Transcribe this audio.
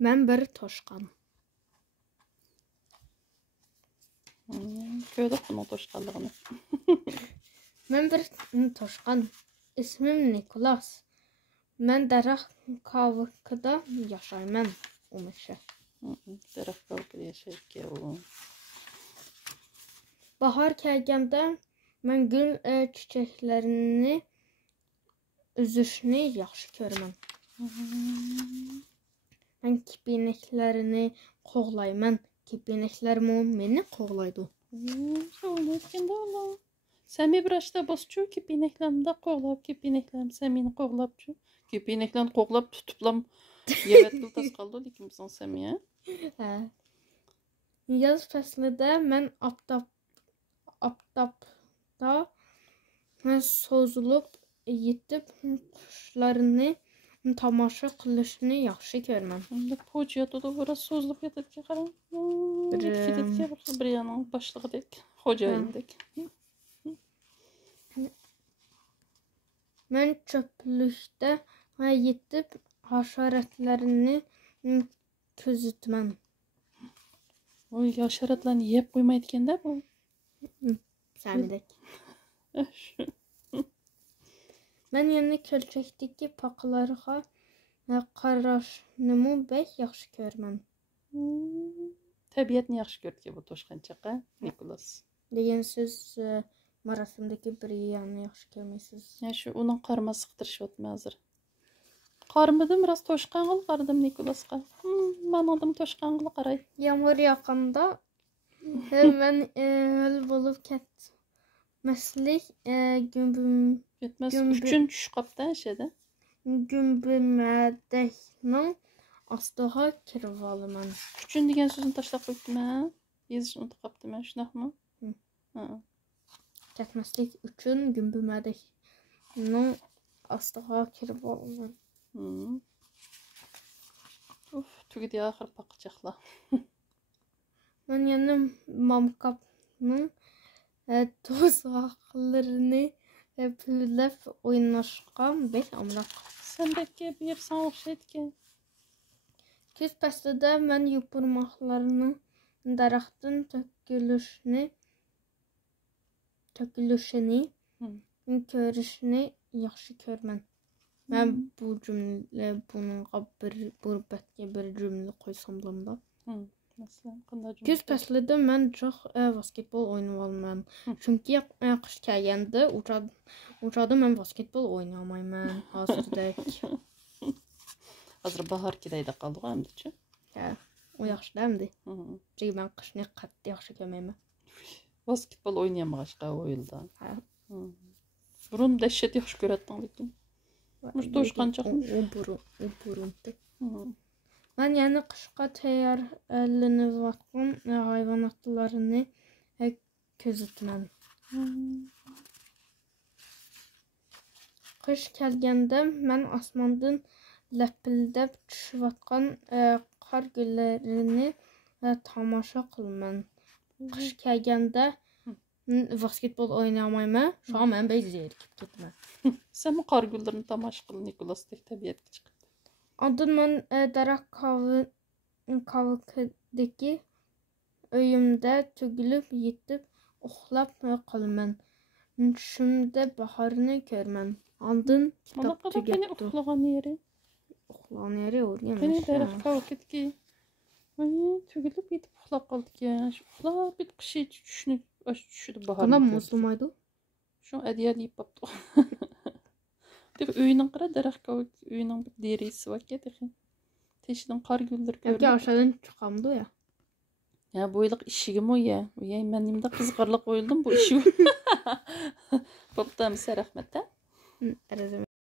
Mən bir toşqan. Gördük bunun toşqanlığını. Mən bir toşqan. İsmim Nikolas. Mən dərəx kavukda yaşayman. O meşə. Dərəx kavukda yaşayır ki o. Bahar kəlgəndə mən gül çiçəklərini üzüşünü yaxşı görməm. Mən kipinəklərini qoğlayman. Kipinəklərim o məni qoğlaydı. Söyləyətkəndə ola. Səmi bir açda basçu kipinəklərimdə qoğlab, kipinəklərim səmini qoğlabçu. Kipinəklərini qoğlab tutublam. Yevet qıltaz qaldı lekin bizon səmiyə. Hə. Yaz fəslində mən aptapda sozulub yetib quşlarını tamaşa qilishni yaxshi ko'raman. Pochiyada da biraz sozulub yetibki qara. Ketibki bir yanın başlığıdek, xo'jayindek. Mən çöplükdə yetib haşeratlarını közütməm. Oy, haşeratlarını yeyib qoymaydı ekan-da bu. Səmidək. Mən yəni kölçəkdəki paxalarga qarashni bək yaxşı görməm. Təbiətni yaxşı gördü bu toşqançaqa, Nikolas. Degan siz marasimdagi bir yanni yaxshi ko'rmaysiz. Ya şu onun qarması qıtırışıyotma hazır. Qarmadım biraz toşqanğıl qaradım Nikolasqa. Mən adım toşqanğıl qaray. Yağmur yağanda mən hal bo'lib ketmaslik Yetmez. Üçün tuş qapda şədə. Gümbümədəknin astığa kirib alıman. Üçün degan sözünü taşlab qoyubdum mən. Yazışını unutub qapdım mən, şunaqmı? Ketmaslik üçün gümbümədəknin astığa kirib alıman. Uf, tügüdü axır paqıcaqla. Mən yəni mamkapның tuzaqlarını püllep oynaşqan bek amraq. Sən bəlkə bir sən oxşaydı ki. Küz fəslində mən yupurmaqlarının dərəxtin tökülüşünü görüşünü yaxşı görmən. Mən bu cümlə bununla bətki bir cümlə qoysam da. Küz fəslində mən çox basketbol oynaymalıyam. Çünki qış gəlgəndə uçada mən basketbol oynamayım hazırdayıq. Hazır bahar kidayda qaldıq əmdiçi. Hə, o yaxşı dəmdir. Çünki mən qışını qatdı yaxşı görməyəm. Basketbol oynayamağaşqa o ildə. Hə. Burun dəhşət yaxşı görətdin lekin. Muş toşqançaqmış. O burundu. Mən yəni qışqa təyarləniyotqan hayvanatlarını gözətməm. Qış gəlgəndə mən asmandan ləpildəb düşüyotqan qar güllərini tamaşa qılmam. Qış gəlgəndə basketbol oynamayım. Şu an mən bək zerikib getməm. Sən mi qar güllərini tamaşa qıl Nikolas tək təbiətə çıxıb? Adım mən dərək kavukdaki öyümdə tügülüb yetib uxlab qalmam. Düşümdə baharını görməm. Andın kitab tügətdi. Beni uxlağan yeri. Uxlağan yeri oraya. Beni dərək kavukdaki tügülüb yetib uxlab qaldı ki. Uxlab bir qışı düşünüb düşüdü baharını. Buna muzlumaydı? Şu ədiyyə deyib babdı. Öyünün qara dərək kavuk öyünün bir derisi var ki. Teşiden qar güldür görünür. Ki aşağıdan çıxamdı ya. Ya bu yılıq işigim o ya. Mən nimdə qızqarlıq oyuldum bu işi. Babda misal rəhmətə.